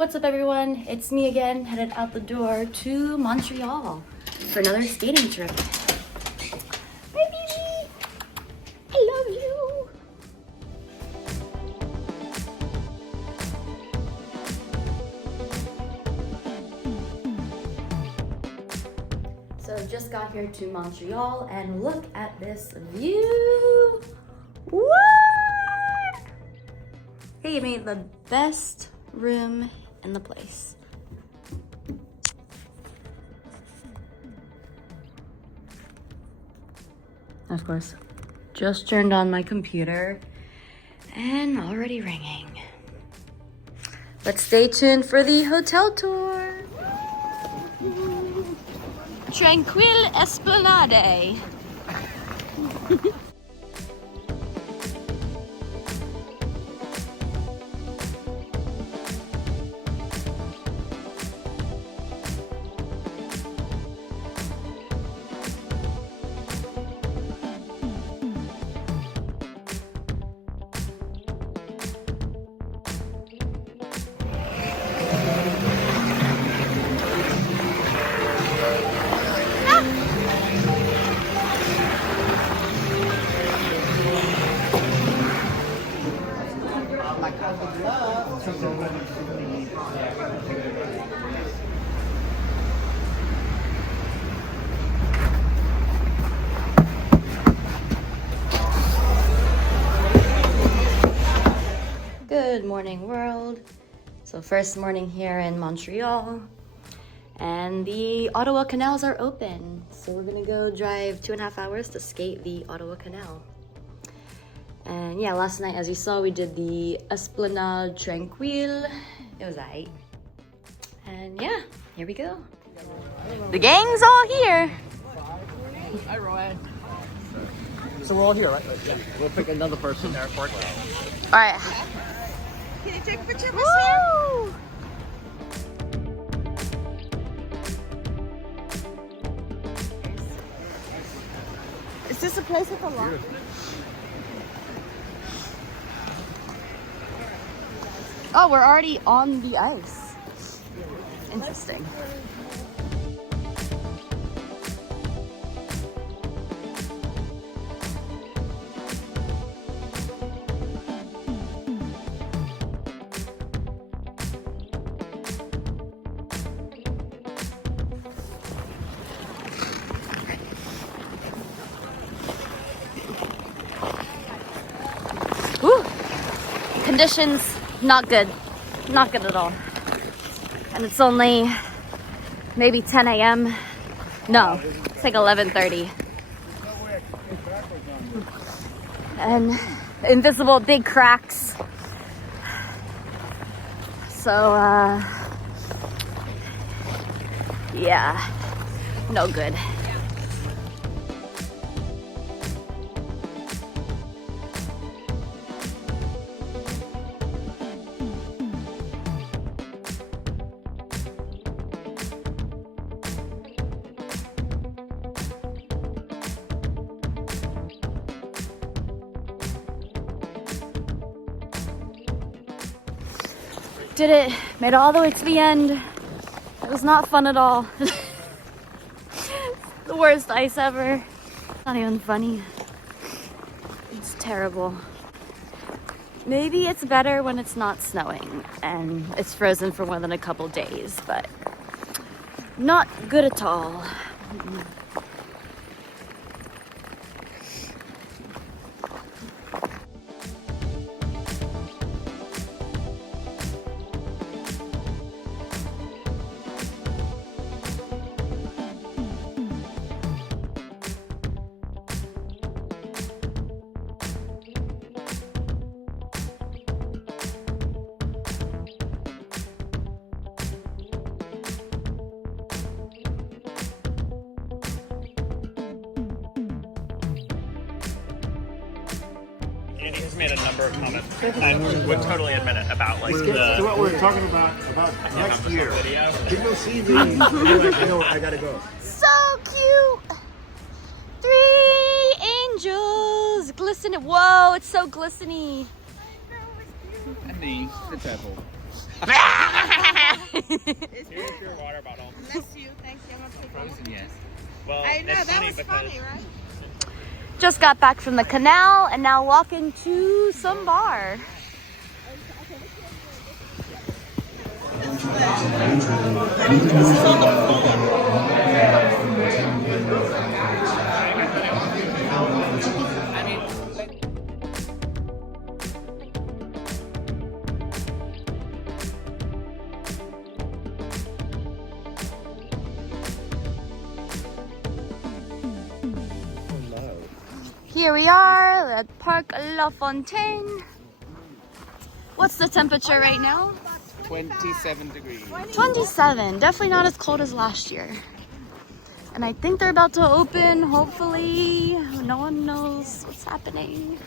What's up everyone? It's me again, headed out the door to Montreal for another skating trip. Hi baby! I love you! So just got here to Montreal and look at this view! What? Hey, made the best room in the place. Of course, just turned on my computer and already ringing. But stay tuned for the hotel tour. Tranquille Esplanade. Good morning, world. So first morning here in Montreal, and the Ottawa canals are open. So we're gonna go drive 2.5 hours to skate the Ottawa Canal. And yeah, last night, as you saw, we did the Esplanade Tranquille. It was aight. And yeah, here we go. The gang's all here. Hi, Roy. So we're all here, right? Yeah. We'll pick another person there for it. All right. Can you take a picture of us here? Is this a place with a lot? Oh, we're already on the ice. Interesting. Woo! Conditions not good. Not good at all. And it's only maybe 10 a.m. No, it's like 11:30. And invisible big cracks. So, yeah, no good. Did it, made it all the way to the end. It was not fun at all. The worst ice ever. Not even funny. It's terrible. Maybe it's better when it's not snowing and it's frozen for more than a couple days, but not good at all. Andy has made a number of comments, and would totally admit it, about like So what we're talking about next year. video. People see the I know I gotta go. So cute! 3 angels glistening. Whoa, it's so glistening. And the pebble. It's Here's your water bottle. bless you. Thank you. I'm gonna take Frozen yet. Well, I know it's that funny was because funny, right? Just got back from the canal and now walking to some bar. Here we are at Parc La Fontaine. What's the temperature right now? 27 degrees. 27. Definitely not as cold as last year. And I think they're about to open, hopefully. No one knows what's happening.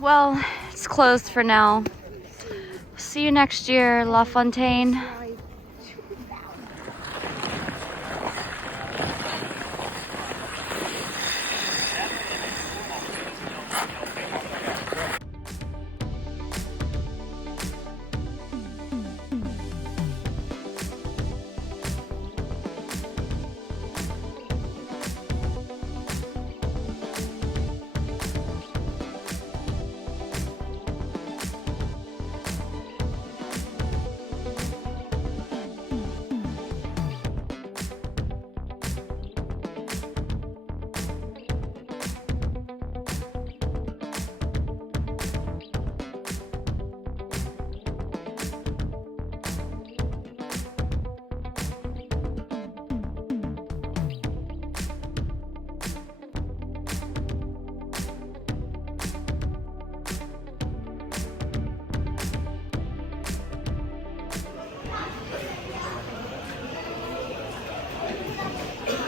Well, it's closed for now. See you next year, La Fontaine.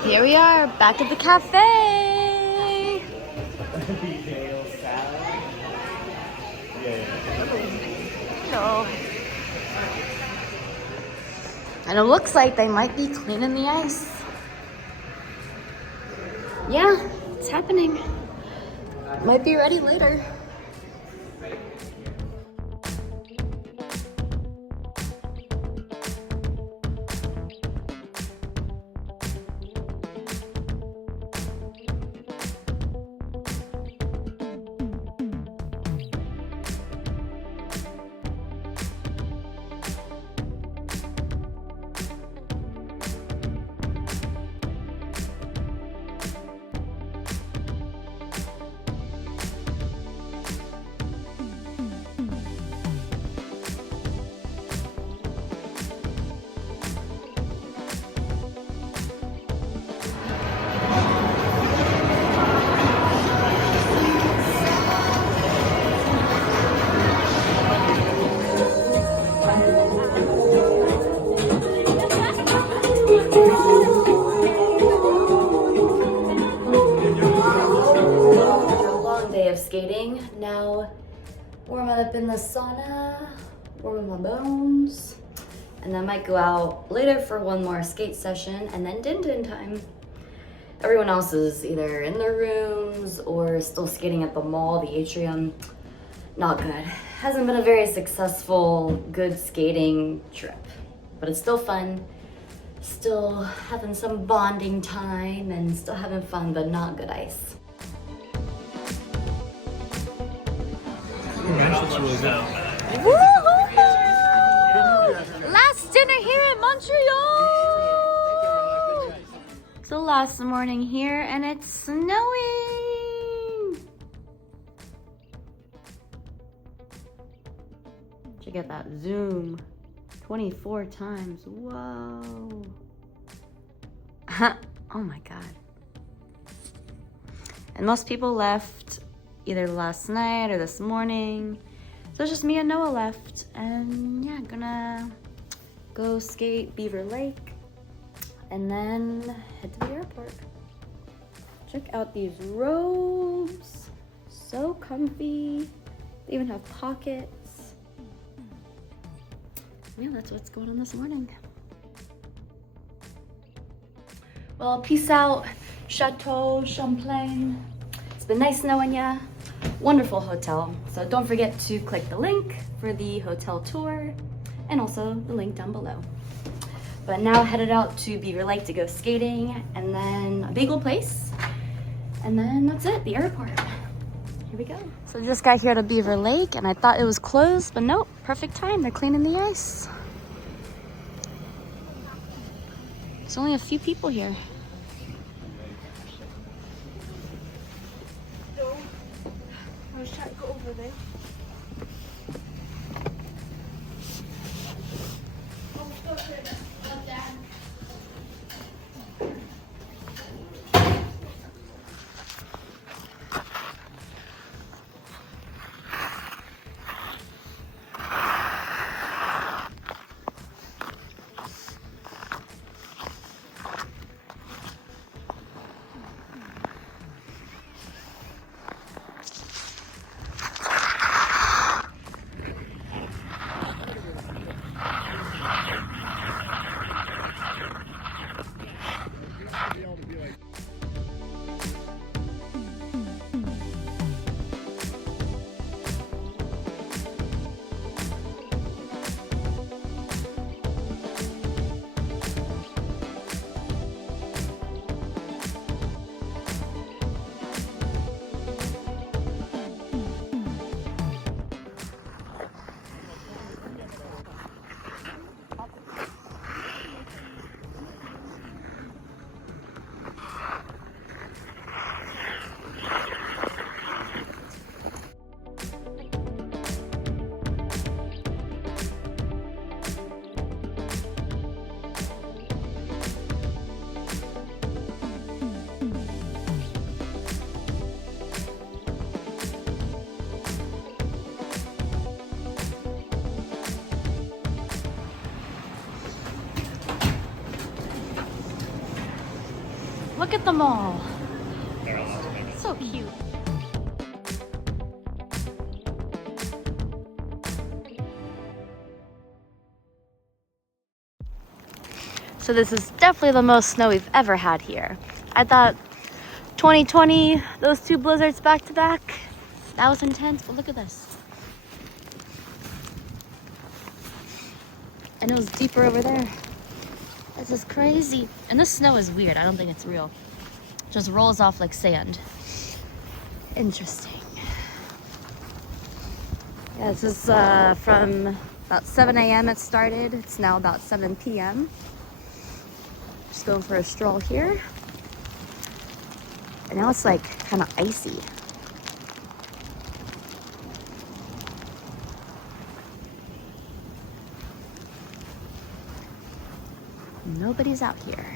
Here we are, back at the cafe. Hello. And it looks like they might be cleaning the ice. Yeah, it's happening. Might be ready later. Skating. Now warm up in the sauna, warm my bones, and I might go out later for one more skate session and then din time. Everyone else is either in their rooms or still skating at the mall, the atrium. Not good. Hasn't been a very successful, good skating trip, but it's still fun. Still having some bonding time and still having fun, but not good ice. Woohoo! Last dinner here in Montreal! It's the last morning here and it's snowing! Check out that zoom. 24 times, whoa. Oh my God. And most people left either last night or this morning. So it's just me and Noah left. And yeah, gonna go skate Beaver Lake and then head to the airport. Check out these robes, so comfy. They even have pockets. Yeah, that's what's going on this morning. Well, peace out, Chateau Champlain. been nice knowing ya. Wonderful hotel. So don't forget to click the link for the hotel tour and also the link down below. But now headed out to Beaver Lake to go skating and then a bagel place. And then that's it, the airport. Here we go. So just got here to Beaver Lake and I thought it was closed, but nope, perfect time. They're cleaning the ice. There's only a few people here. I was trying to go over there. Look at them all. So cute. So this is definitely the most snow we've ever had here. I thought 2020, those two blizzards back to back, that was intense, but look at this. And it was deeper over there. This is crazy. And this snow is weird. I don't think it's real. It just rolls off like sand. Interesting. Yeah, this is from about 7 a.m. it started. It's now about 7 p.m. Just going for a stroll here. And now it's like kind of icy. Nobody's out here.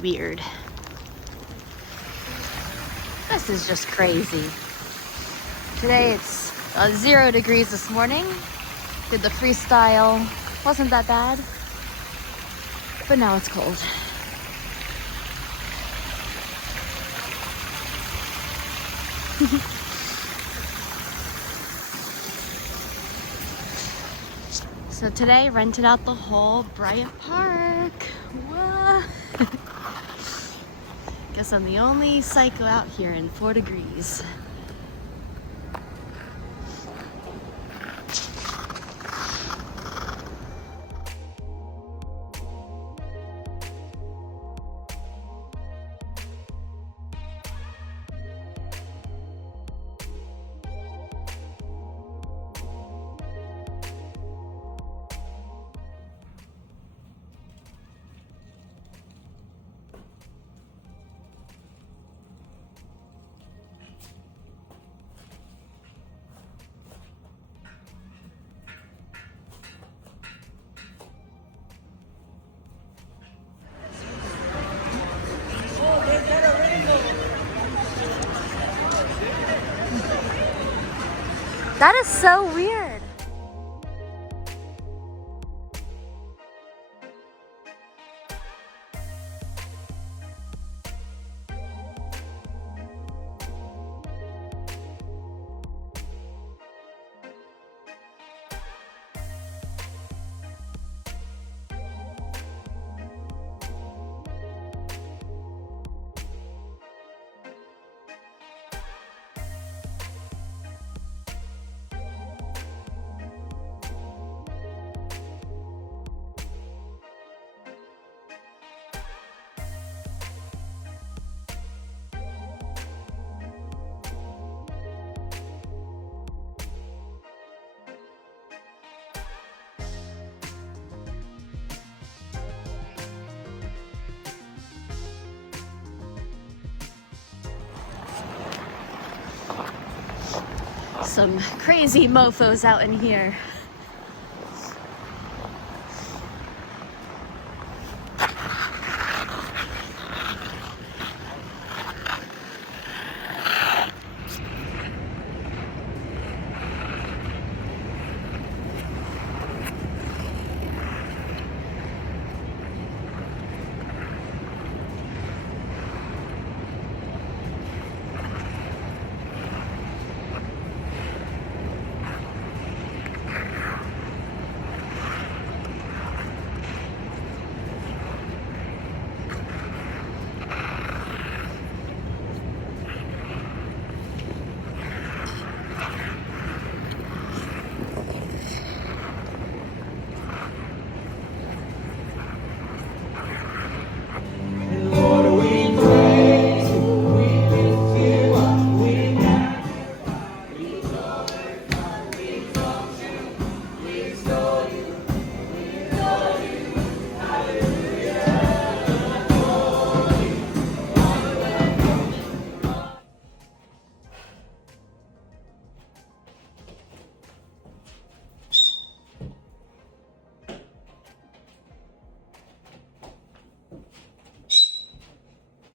Weird. This is just crazy. Today it's 0 degrees this morning. Did the freestyle. Wasn't that bad. But now it's cold. So today rented out the whole Bryant Park. Whoa. Guess I'm the only psycho out here in 4 degrees. That is so weird. some crazy mofos out in here.